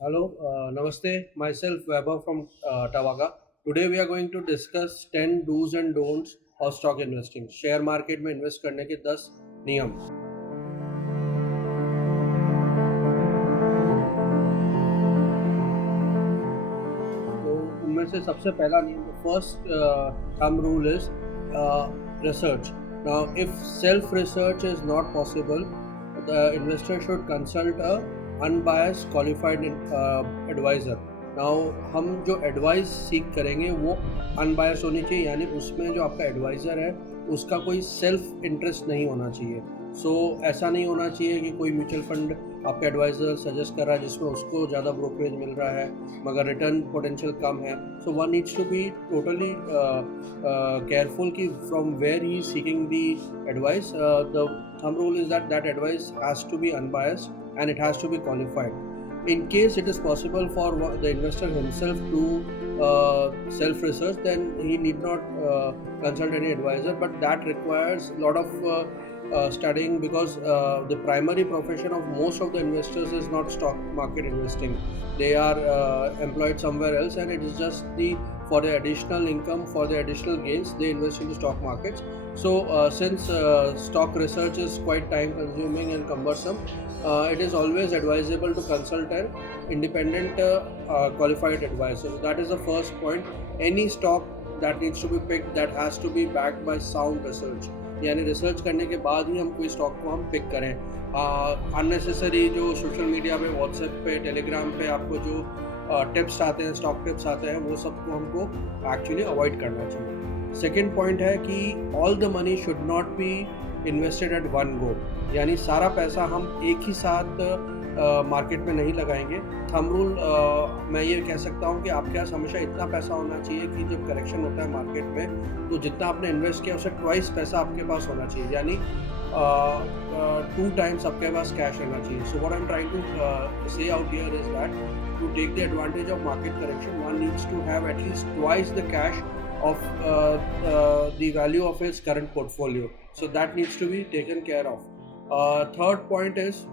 Hello, Namaste. Myself Vaibhav from Tavaga. Today we are going to discuss 10 do's and don'ts of stock investing. Share market में invest करने के 10 नियम. तो उनमें से सबसे पहला नियम, first thumb rule is research. Now, if self-research is not possible, the investor should consult a unbiased qualified advisor. Now, हम जो एडवाइस सीख करेंगे वो अनबायस होनी चाहिए, यानी उसमें जो आपका एडवाइज़र है उसका कोई सेल्फ इंटरेस्ट नहीं होना चाहिए. ऐसा नहीं होना चाहिए कि कोई म्यूचुअल फंड आपका एडवाइज़र सजेस्ट कर रहा है जिसमें उसको ज़्यादा ब्रोकरेज मिल रहा है मगर रिटर्न पोटेंशियल कम है. One needs to be totally careful कि from where he is seeking the advice. The thumb rule is that advice has to be unbiased and it has to be qualified. In case it is possible for the investor himself to self-research, then he need not consult any advisor, but that requires a lot of studying, because the primary profession of most of the investors is not stock market investing. They are employed somewhere else, and it is just for the additional income, for the additional gains, they invest into stock markets. Since stock research is quite time consuming and cumbersome, it is always advisable to consult an independent qualified advisor. So that is the first point. Any stock that needs to be picked, that has to be backed by sound research. यानी research करने के बाद ही हम कोई stock को हम pick करें. Unnecessary जो सोशल मीडिया पे, व्हाट्सएप पे, टेलीग्राम पे आपको जो टिप्स आते हैं, स्टॉक टिप्स आते हैं, वो सब को हमको एक्चुअली अवॉइड करना चाहिए. सेकेंड पॉइंट है कि all the money should not be invested at one go, यानी सारा पैसा हम एक ही साथ मार्केट में नहीं लगाएंगे. थंब रूल मैं ये कह सकता हूँ कि आपके पास हमेशा इतना पैसा होना चाहिए कि जब करेक्शन होता है मार्केट में तो जितना आपने इन्वेस्ट किया उससे ट्वाइस पैसा आपके पास होना चाहिए, यानी 2 times आपके पास कैश रहना चाहिए. So what I am trying to say out here is that to take the advantage of market correction, one needs to have at least twice the cash of the value of his current portfolio. So that needs to be taken care of. Third point is,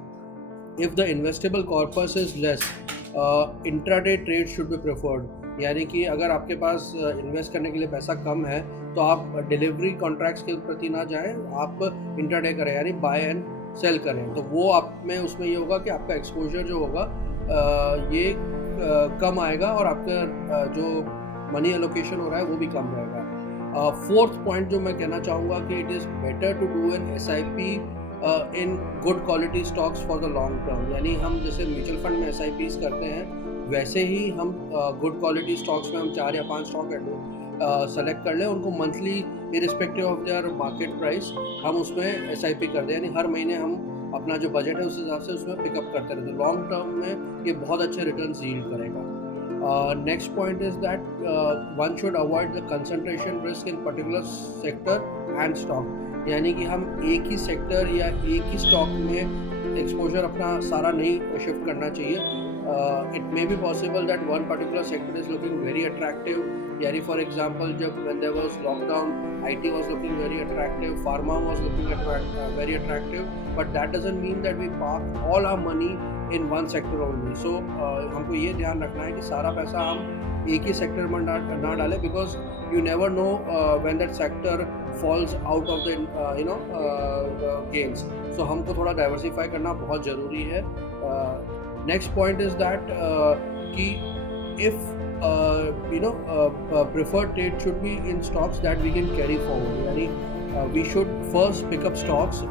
if the investable corpus is less, intraday trade should be preferred. यानी कि अगर आपके पास invest करने के लिए पैसा कम है तो आप डिलीवरी कॉन्ट्रैक्ट्स के प्रति ना जाएं, आप इंट्राडे करें, यानी बाय एंड सेल करें. तो वो आप में उसमें ये होगा कि आपका एक्सपोजर जो होगा ये कम आएगा और आपका जो मनी एलोकेशन हो रहा है वो भी कम रहेगा. फोर्थ पॉइंट जो मैं कहना चाहूँगा कि it is better to do an SIP in good quality stocks for the long term. यानी हम जैसे म्यूचुअल फंड में SIPs करते हैं, वैसे ही हम गुड क्वालिटी स्टॉक्स में हम 4 या 5 स्टॉक सेलेक्ट कर लें, उनको monthly irrespective of their market price हम उसमें SIP कर दें, यानी हर महीने हम अपना जो बजट है उस हिसाब से उसमें पिकअप करते रहते हैं. लॉन्ग टर्म में ये बहुत अच्छे रिटर्न्स यील्ड करेगा. Next point is that one should avoid the concentration risk in particular sector and stock. यानी कि हम एक ही सेक्टर या एक ही स्टॉक में एक्सपोजर अपना सारा नहीं शिफ्ट करना चाहिए. It may be possible that one particular sector is looking very attractive. यानी for example, जब when there was lockdown, IT was looking very attractive, pharma was looking very attractive, but that doesn't mean that we park all our money in one sector only. So हमको ये ध्यान रखना है कि सारा पैसा हम एक ही सेक्टर में ना डालें, because you never know when that sector falls out of the gains. So हमको थोड़ा diversify करना बहुत ज़रूरी है. Next point is that if preferred trade should be in stocks that we can carry forward. यानी we should first pick up stocks.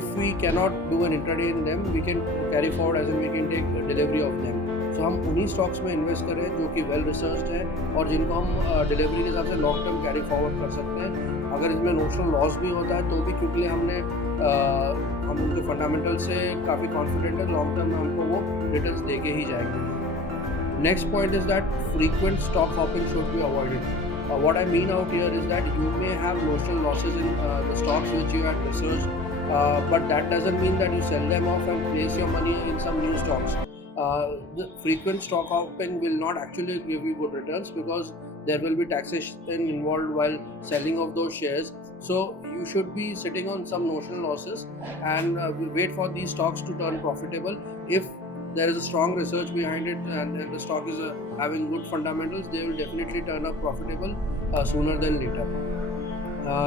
If we cannot do an intraday in them, we can carry forward, as in we can take delivery of them. So हम उन्हीं stocks में invest करें जो कि well researched है और जिनको हम डिलीवरी के हिसाब से लॉन्ग टर्म कैरी फॉरवर्ड कर सकते हैं. अगर इसमें नोशनल लॉस भी होता है तो भी क्योंकि हम उनके फंडामेंटल से काफ़ी कॉन्फिडेंट है, लॉन्ग टर्म में हमको वो रिटर्न्स दे के ही जाएंगे. Next point is that frequent stock hopping should be avoided. What I mean out here is that you may have notional losses in the stocks which you had researched, but that doesn't mean that you sell them off and place your money in some new stocks. The frequent stock hopping will not actually give you good returns, because there will be taxation involved while selling of those shares. So you should be sitting on some notional losses and wait for these stocks to turn profitable. If there is a strong research behind it, and the stock is having good fundamentals, they will definitely turn up profitable sooner than later.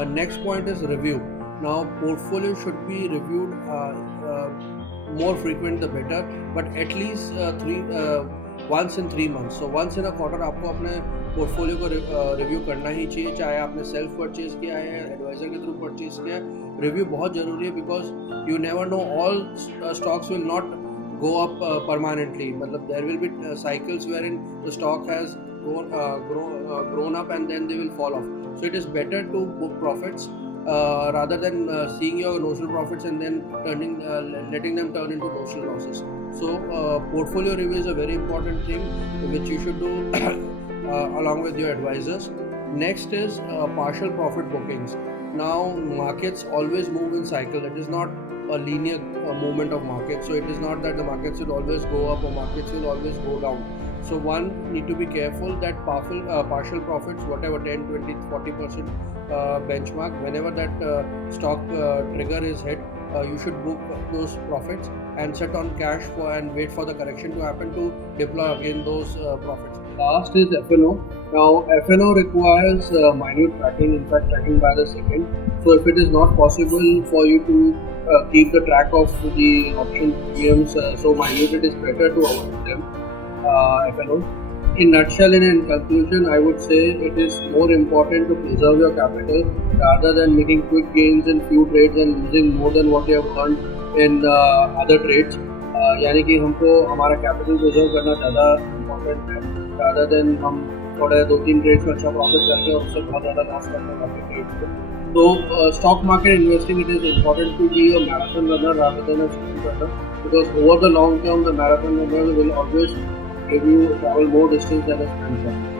Next point is review. Now, portfolio should be reviewed more frequent the better, but at least once in 3 months. So once in a quarter आपको अपने portfolio को review करना ही चाहिए, चाहे आपने self purchase किया है, adviser के थ्रू परचेज किया है. रिव्यू बहुत ज़रूरी है, because you never know, all stocks will not go up permanently. मतलब there will be cycles wherein the stock has grown up and then they will fall off. So it is better to book profits rather than seeing your notional profits and then letting them turn into notional losses. So portfolio review is a very important thing which you should do along with your advisors. Next is partial profit bookings. Now, markets always move in cycle. It is not a linear movement of markets. So it is not that the markets will always go up or markets will always go down. So one need to be careful that partial profits, whatever 10, 20, 40% benchmark, whenever that stock trigger is hit, you should book those profits and sit on cash and wait for the correction to happen to deploy again those profits. Last is F&O. Now, F&O requires minute tracking, in fact tracking by the second. So if it is not possible for you to keep the track of the option premiums so minute, it is better to avoid them. F&O. In nutshell and in conclusion, I would say it is more important to preserve your capital rather than making quick gains in few trades and losing more than what you have earned in other trades. यानी कि हमको हमारा capital preserve करना ज़्यादा important है rather than हम थोड़े 2-3 trades में अच्छा प्रॉफिट करके और उससे बहुत ज़्यादा लॉस करते हैं बाकी ट्रेड्स को. So stock market investing, it is important to be a marathon runner rather than a sprint runner, because over the long term the marathon runner will always give you travel more distance than a sprint runner.